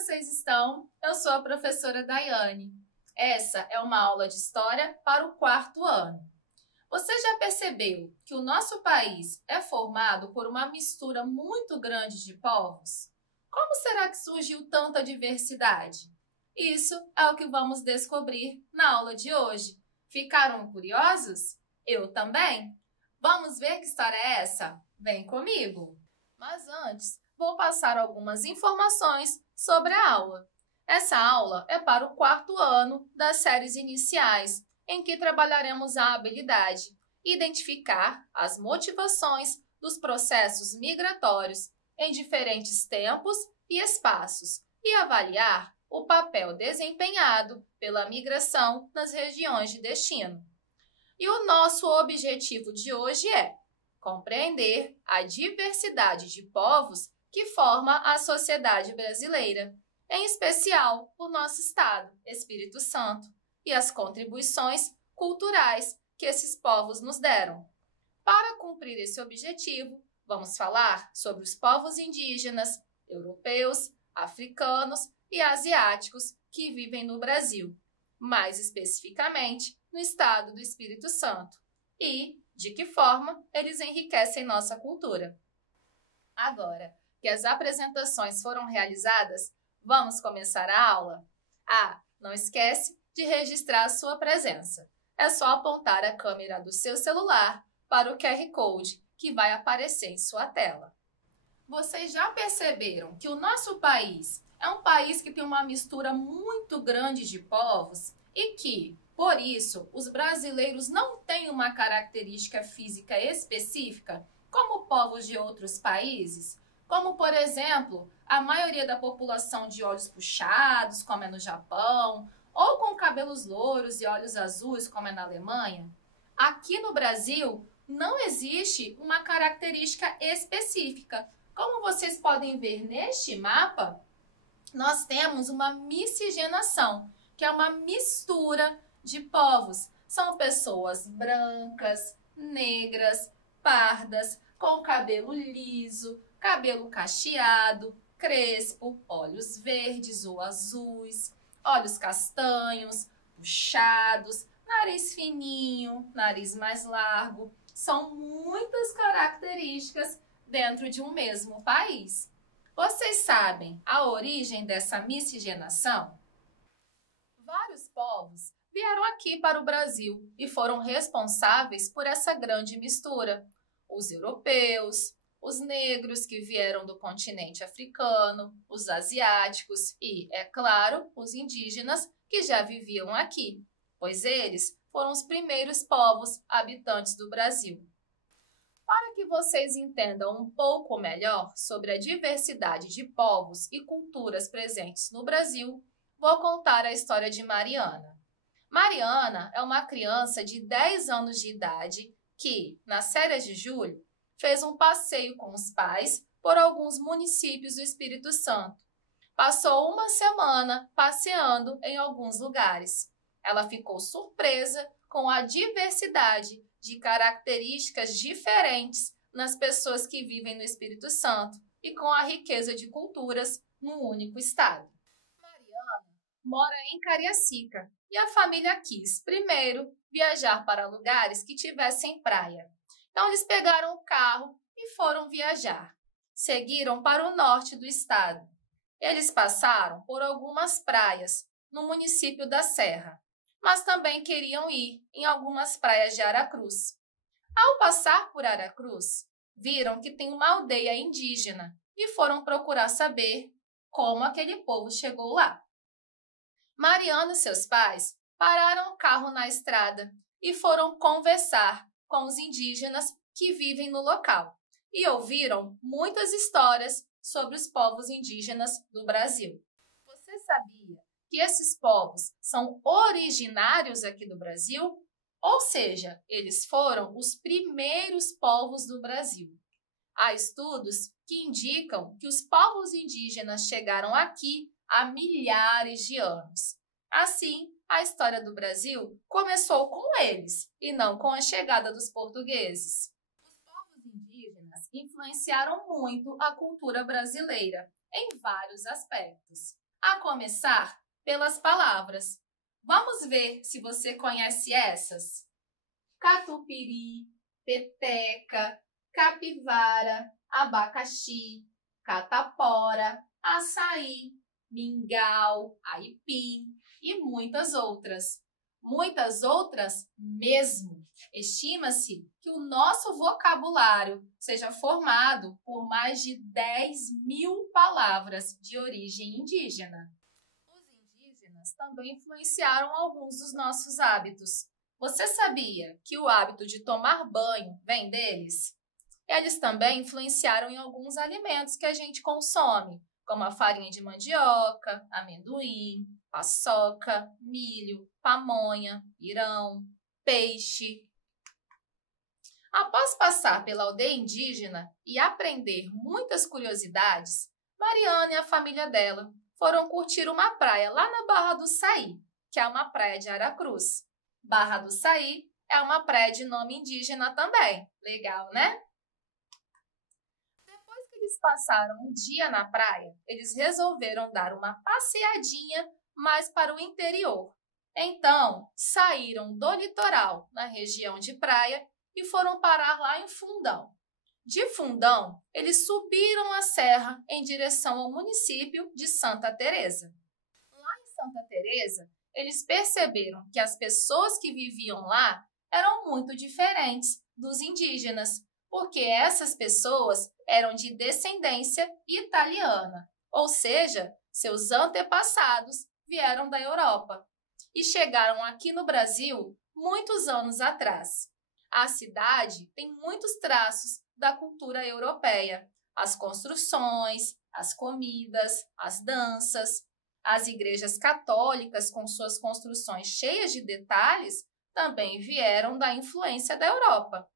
vocês estão? Eu sou a professora Daiane. Essa é uma aula de História para o 4º ano. Você já percebeu que o nosso país é formado por uma mistura muito grande de povos? Como será que surgiu tanta diversidade? Isso é o que vamos descobrir na aula de hoje. Ficaram curiosos? Eu também! Vamos ver que história é essa? Vem comigo! Mas antes, vou passar algumas informações sobre a aula. Essa aula é para o 4º ano das séries iniciais, em que trabalharemos a habilidade identificar as motivações dos processos migratórios em diferentes tempos e espaços e avaliar o papel desempenhado pela migração nas regiões de destino. E o nosso objetivo de hoje é compreender a diversidade de povos que forma a sociedade brasileira, em especial o nosso estado, Espírito Santo, e as contribuições culturais que esses povos nos deram. Para cumprir esse objetivo, vamos falar sobre os povos indígenas, europeus, africanos e asiáticos que vivem no Brasil, mais especificamente no estado do Espírito Santo, e de que forma eles enriquecem nossa cultura. Agora que as apresentações foram realizadas, vamos começar a aula? Não esquece de registrar a sua presença. É só apontar a câmera do seu celular para o QR Code que vai aparecer em sua tela. Vocês já perceberam que o nosso país é um país que tem uma mistura muito grande de povos e que, por isso, os brasileiros não têm uma característica física específica como povos de outros países? Como, por exemplo, a maioria da população de olhos puxados, como é no Japão, ou com cabelos louros e olhos azuis, como é na Alemanha. Aqui no Brasil, não existe uma característica específica. Como vocês podem ver neste mapa, nós temos uma miscigenação, que é uma mistura de povos. São pessoas brancas, negras, pardas, com cabelo liso, cabelo cacheado, crespo, olhos verdes ou azuis, olhos castanhos, puxados, nariz fininho, nariz mais largo. São muitas características dentro de um mesmo país. Vocês sabem a origem dessa miscigenação? Vários povos vieram aqui para o Brasil e foram responsáveis por essa grande mistura. Os europeus, os negros que vieram do continente africano, os asiáticos e, é claro, os indígenas que já viviam aqui, pois eles foram os primeiros povos habitantes do Brasil. Para que vocês entendam um pouco melhor sobre a diversidade de povos e culturas presentes no Brasil, vou contar a história de Mariana. Mariana é uma criança de 10 anos de idade que, nas férias de julho, fez um passeio com os pais por alguns municípios do Espírito Santo. Passou uma semana passeando em alguns lugares. Ela ficou surpresa com a diversidade de características diferentes nas pessoas que vivem no Espírito Santo e com a riqueza de culturas num único estado. Mariana mora em Cariacica e a família quis, primeiro, viajar para lugares que tivessem praia. Então, eles pegaram o carro e foram viajar. Seguiram para o norte do estado. Eles passaram por algumas praias no município da Serra, mas também queriam ir em algumas praias de Aracruz. Ao passar por Aracruz, viram que tem uma aldeia indígena e foram procurar saber como aquele povo chegou lá. Mariana e seus pais pararam o carro na estrada e foram conversar com os indígenas que vivem no local e ouviram muitas histórias sobre os povos indígenas do Brasil. Você sabia que esses povos são originários aqui do Brasil? Ou seja, eles foram os primeiros povos do Brasil. Há estudos que indicam que os povos indígenas chegaram aqui há milhares de anos. Assim, a história do Brasil começou com eles e não com a chegada dos portugueses. Os povos indígenas influenciaram muito a cultura brasileira em vários aspectos. A começar pelas palavras. Vamos ver se você conhece essas. Catupiry, peteca, capivara, abacaxi, catapora, açaí, mingau, aipim e muitas outras. Muitas outras mesmo. Estima-se que o nosso vocabulário seja formado por mais de 10.000 palavras de origem indígena. Os indígenas também influenciaram alguns dos nossos hábitos. Você sabia que o hábito de tomar banho vem deles? Eles também influenciaram em alguns alimentos que a gente consome, como a farinha de mandioca, amendoim, paçoca, milho, pamonha, pirão, peixe. Após passar pela aldeia indígena e aprender muitas curiosidades, Mariana e a família dela foram curtir uma praia lá na Barra do Saí, que é uma praia de Aracruz. Barra do Saí é uma praia de nome indígena também. Legal, né? Depois que eles passaram um dia na praia, eles resolveram dar uma passeadinha mais para o interior. Então, saíram do litoral, na região de praia, e foram parar lá em Fundão. De Fundão, eles subiram a serra em direção ao município de Santa Teresa. Lá em Santa Teresa, eles perceberam que as pessoas que viviam lá eram muito diferentes dos indígenas, porque essas pessoas eram de descendência italiana, ou seja, seus antepassados vieram da Europa e chegaram aqui no Brasil muitos anos atrás. A cidade tem muitos traços da cultura europeia: as construções, as comidas, as danças. As igrejas católicas, com suas construções cheias de detalhes, também vieram da influência da Europa,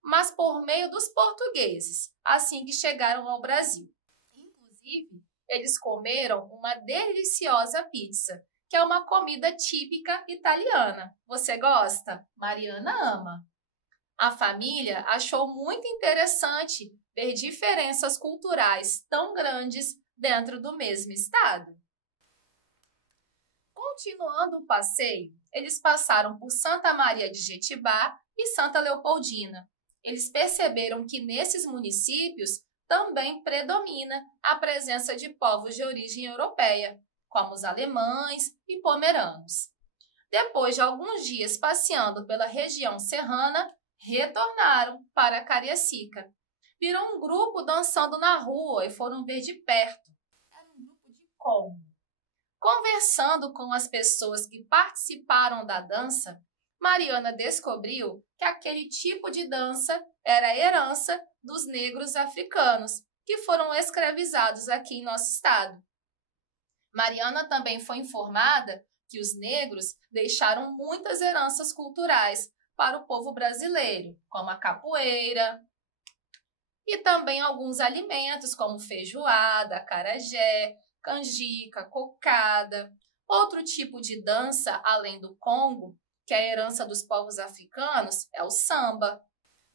mas por meio dos portugueses, assim que chegaram ao Brasil. Inclusive, eles comeram uma deliciosa pizza, que é uma comida típica italiana. Você gosta? Mariana ama. A família achou muito interessante ver diferenças culturais tão grandes dentro do mesmo estado. Continuando o passeio, eles passaram por Santa Maria de Jetibá e Santa Leopoldina. Eles perceberam que nesses municípios também predomina a presença de povos de origem europeia, como os alemães e pomeranos. Depois de alguns dias passeando pela região serrana, retornaram para Cariacica. Viram um grupo dançando na rua e foram ver de perto. Era um grupo de Congo. Conversando com as pessoas que participaram da dança, Mariana descobriu que aquele tipo de dança era a herança dos negros africanos que foram escravizados aqui em nosso estado. Mariana também foi informada que os negros deixaram muitas heranças culturais para o povo brasileiro, como a capoeira e também alguns alimentos como feijoada, acarajé, canjica, cocada. Outro tipo de dança, além do Congo, que é a herança dos povos africanos, é o samba.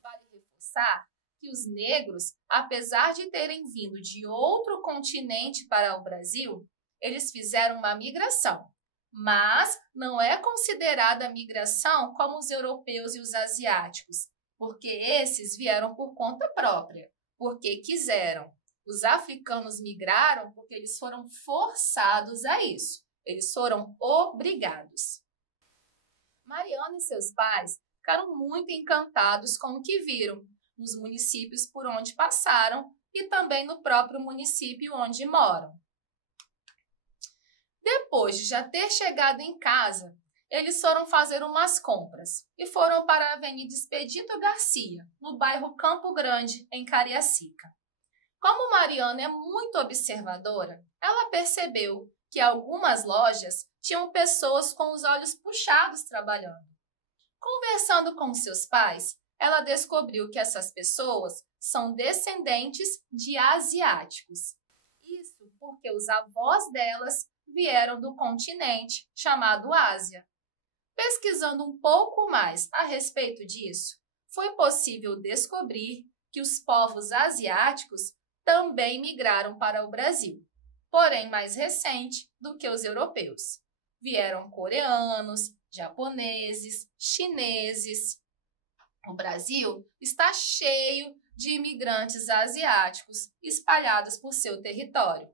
Vale reforçar que os negros, apesar de terem vindo de outro continente para o Brasil, eles fizeram uma migração, mas não é considerada migração como os europeus e os asiáticos, porque esses vieram por conta própria, porque quiseram. Os africanos migraram porque eles foram forçados a isso. Eles foram obrigados. Mariana e seus pais ficaram muito encantados com o que viram nos municípios por onde passaram e também no próprio município onde moram. Depois de já ter chegado em casa, eles foram fazer umas compras e foram para a Avenida Expedito Garcia, no bairro Campo Grande, em Cariacica. Como Mariana é muito observadora, ela percebeu que algumas lojas tinham pessoas com os olhos puxados trabalhando. Conversando com seus pais, ela descobriu que essas pessoas são descendentes de asiáticos. Isso porque os avós delas vieram do continente chamado Ásia. Pesquisando um pouco mais a respeito disso, foi possível descobrir que os povos asiáticos também migraram para o Brasil. porém mais recente do que os europeus. Vieram coreanos, japoneses, chineses. O Brasil está cheio de imigrantes asiáticos espalhados por seu território.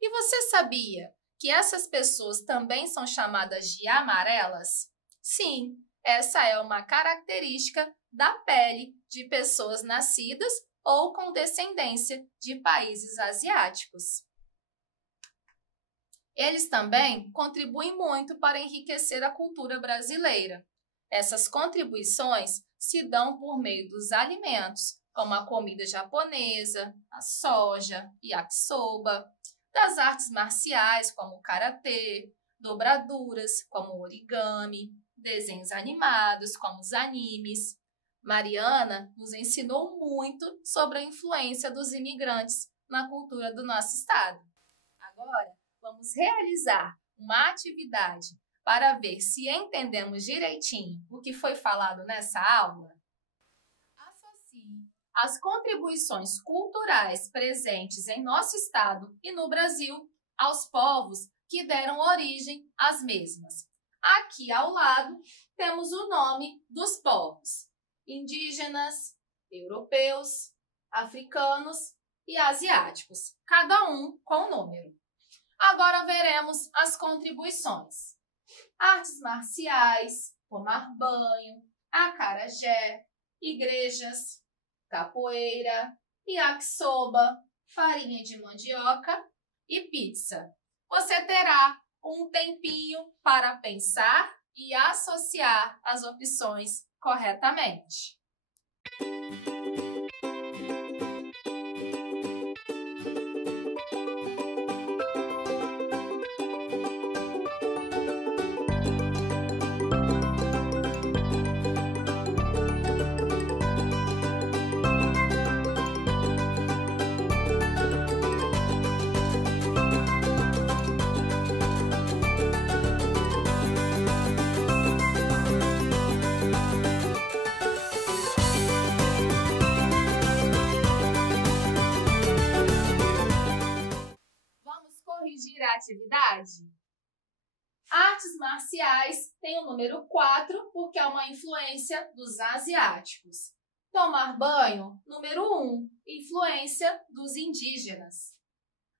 E você sabia que essas pessoas também são chamadas de amarelas? Sim, essa é uma característica da pele de pessoas nascidas ou com descendência de países asiáticos. Eles também contribuem muito para enriquecer a cultura brasileira. Essas contribuições se dão por meio dos alimentos, como a comida japonesa, a soja, yakisoba, das artes marciais, como o karatê, dobraduras, como o origami, desenhos animados, como os animes. Mariana nos ensinou muito sobre a influência dos imigrantes na cultura do nosso estado. Agora, vamos realizar uma atividade para ver se entendemos direitinho o que foi falado nessa aula. Associe as contribuições culturais presentes em nosso estado e no Brasil aos povos que deram origem às mesmas. Aqui ao lado temos o nome dos povos: indígenas, europeus, africanos e asiáticos, cada um com número. Agora veremos as contribuições. Artes marciais, tomar banho, acarajé, igrejas, capoeira, yakisoba, farinha de mandioca e pizza. Você terá um tempinho para pensar e associar as opções corretamente. Corrigir a atividade? Artes marciais tem o número 4, porque é uma influência dos asiáticos. Tomar banho, número 1, influência dos indígenas.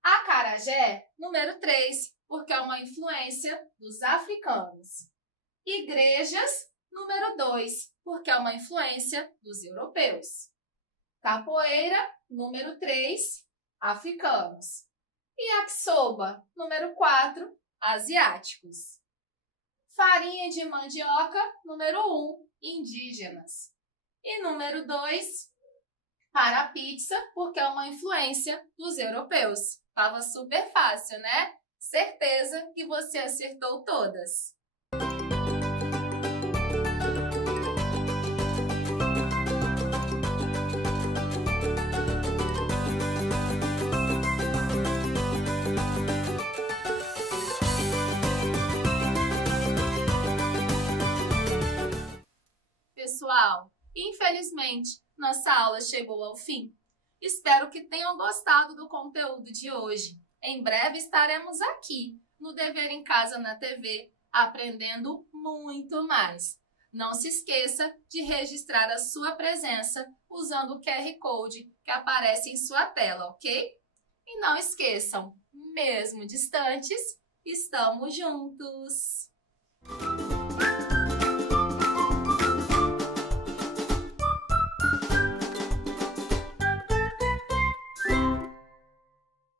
Acarajé, número 3, porque é uma influência dos africanos. Igrejas, número 2, porque é uma influência dos europeus. Capoeira, número 3, africanos. E yakisoba, número 4, asiáticos. Farinha de mandioca, número 1, indígenas. E número 2, para a pizza, porque é uma influência dos europeus. Tava super fácil, né? Certeza que você acertou todas. Pessoal, infelizmente, nossa aula chegou ao fim. Espero que tenham gostado do conteúdo de hoje. Em breve estaremos aqui, no Dever em Casa na TV, aprendendo muito mais. Não se esqueça de registrar a sua presença usando o QR Code que aparece em sua tela, ok? E não esqueçam, mesmo distantes, estamos juntos!